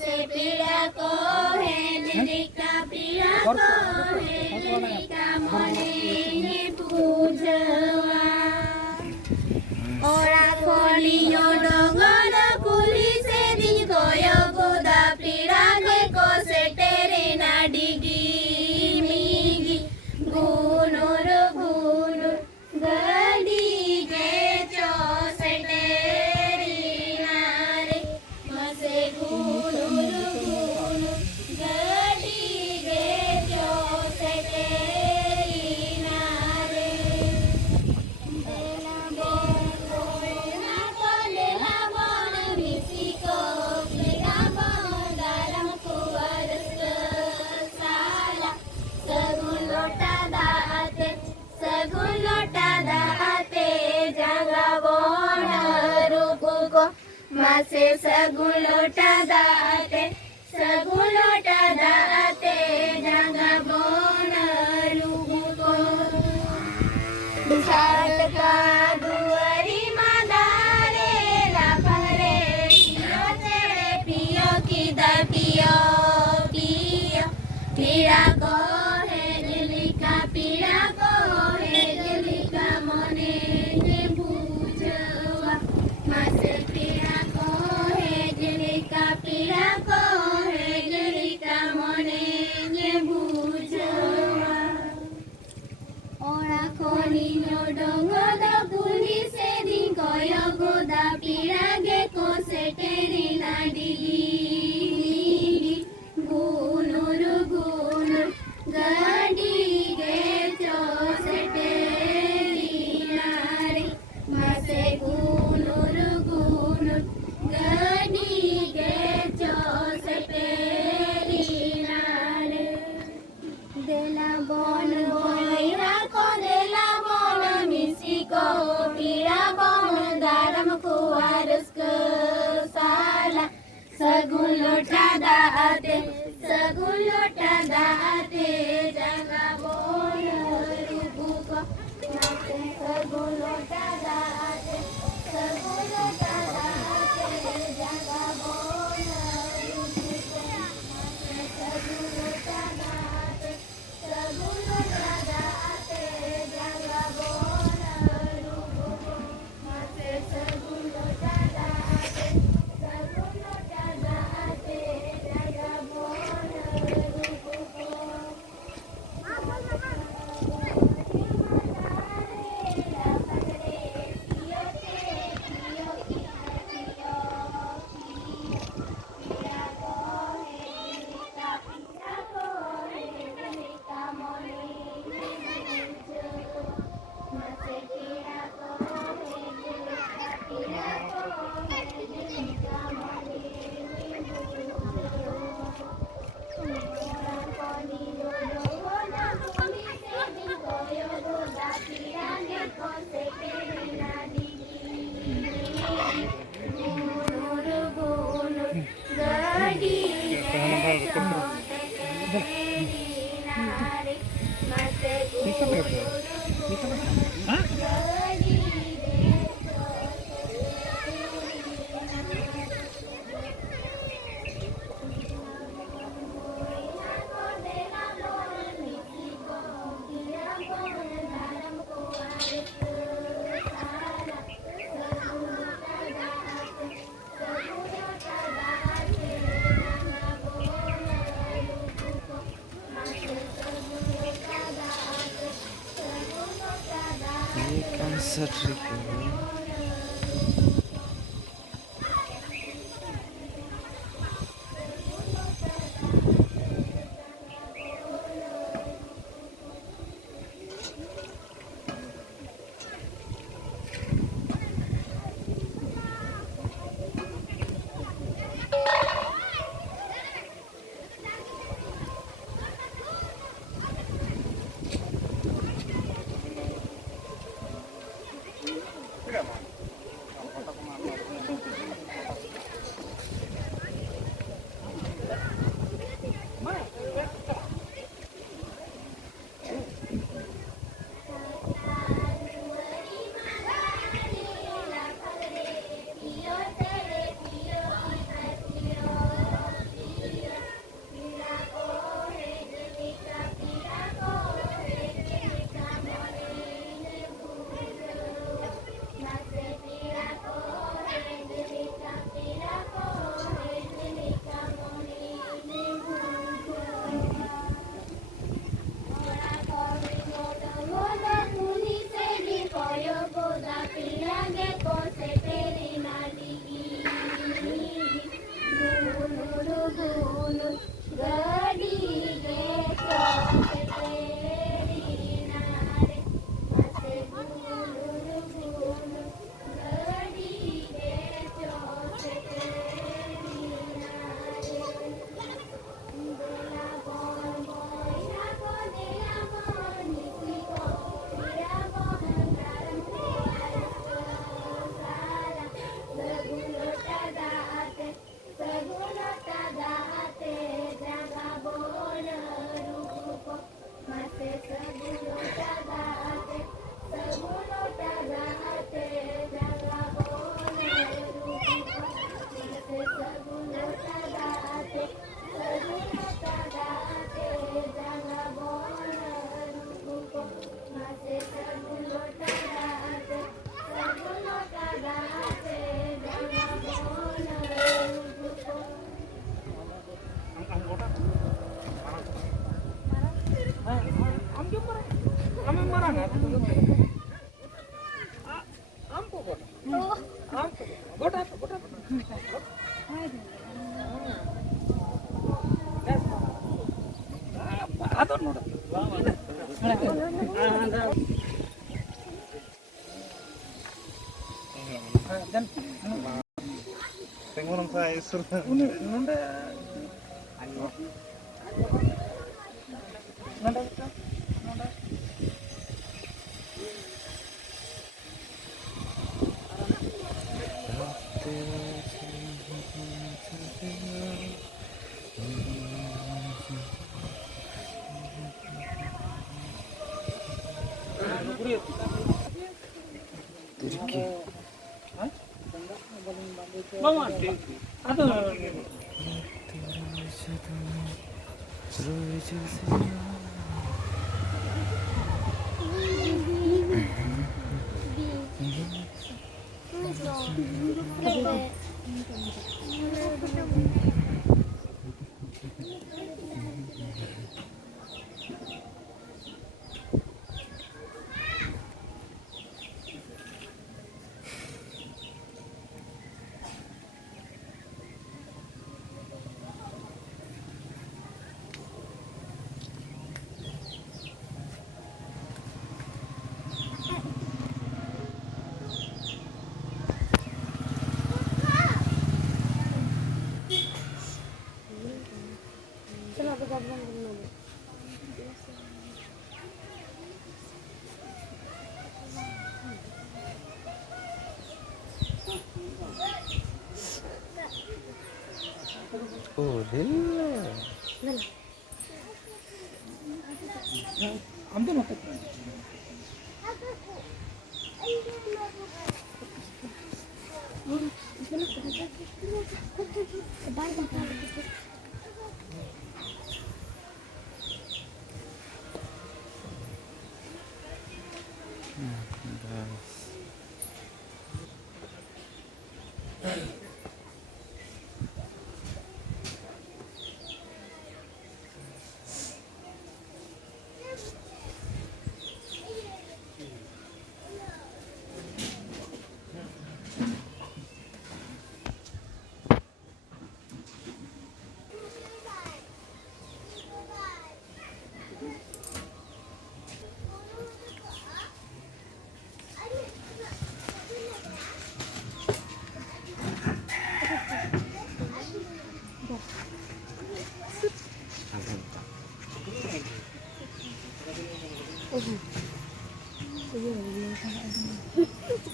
से पीड़ा को है दिली का पीड़ा को है दिली का मने पूजवा ओरा खोलियो डोंगर कुली से दिन कोयो गोदा पीड़ा के को से तेरे ना डिगी मिगी गुनुर गुनुर गडी के चो से तेरी नारे मसे गुनुर गुनुर गडी के चो से तेरी नारे देला बोल बोलना को देला बोल मिसी को पीड़ा बोल दारम कुवारस साला सगुन लोटा दाते जगा बोन रूप को मासे सगुन लोटा दाते जगा बोन रूप को सात का दुआरी मादारे लाफरे पियो तेरे पियो की दा पियो पियो पीड़ा को है दिली का पीड़ा को है दिली का मने ने पूजवा मासे पीड़ा को है दिली का पीड़ा को है दिली का मने ने पूजवा ओरा खोलियो डोंगर कुली से दिन कोयो गोदा पीड़ा गे को से तेरी लाडीगी गुनुर गुनुर गाडी गे चो से तेरी नारे मासे गुनुर गुनुर गाडी गे चो से तेरी नारे देला बोन बोइरा को देला बोन मिसी को पीड़ा बोन दारम कुवारस साला सगुन लोटा दाते जगा बोन रूपु को नाचे सगुन लोटा दाते जगा बोन रूपु को नाचे सगुन लोटा दाते जगा बोन रूपु को नाचे सगुन लोटा दाते जगा बोन रूपु को Concert Come on. dan Tengok orang saya sur. ini nunda nunda kita nunda Mama, atau Oh, dia. ambil apa?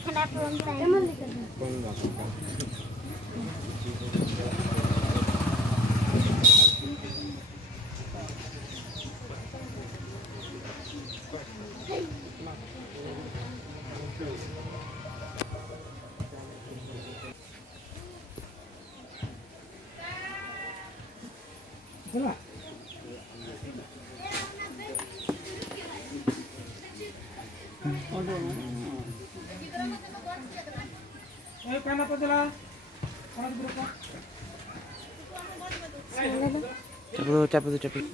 Kenapa belum saya? Itulah. Kenapa telah? Capek tu, capek.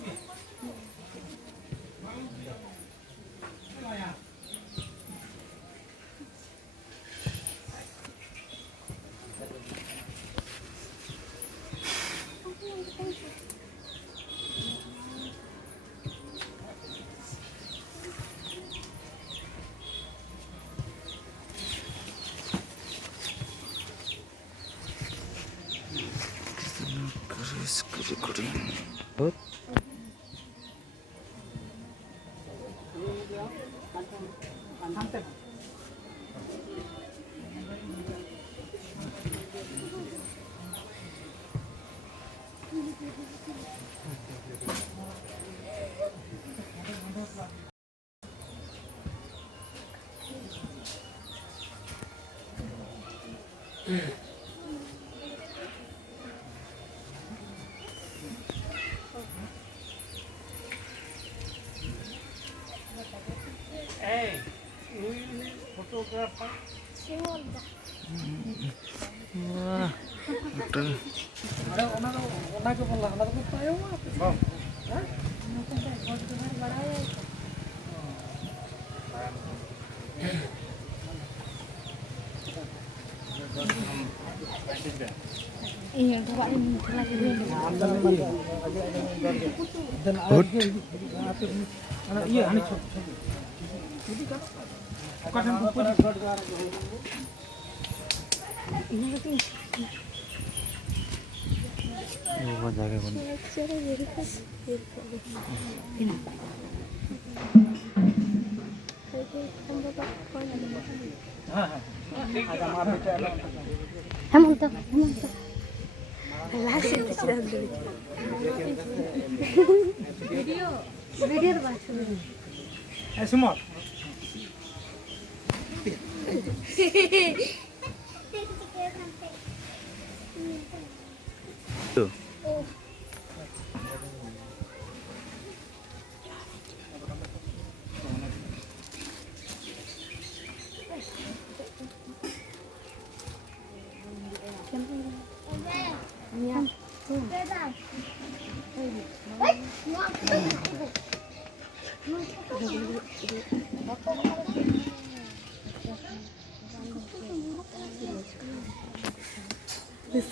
Hut. Fotografer. Wah, betul. Ada orang ke bola, orang ke tayo mah. Bang. Hah? Iya, bawa ini lagi dulu. Dan anak iya anak छोटी jadi kan kadang lupa वो जाके बन হ্যাঁ হ্যাঁ আজ আমার হচ্ছে হেমন্ত হেমন্ত last video ভিডিওর বাস এই সুমন তো This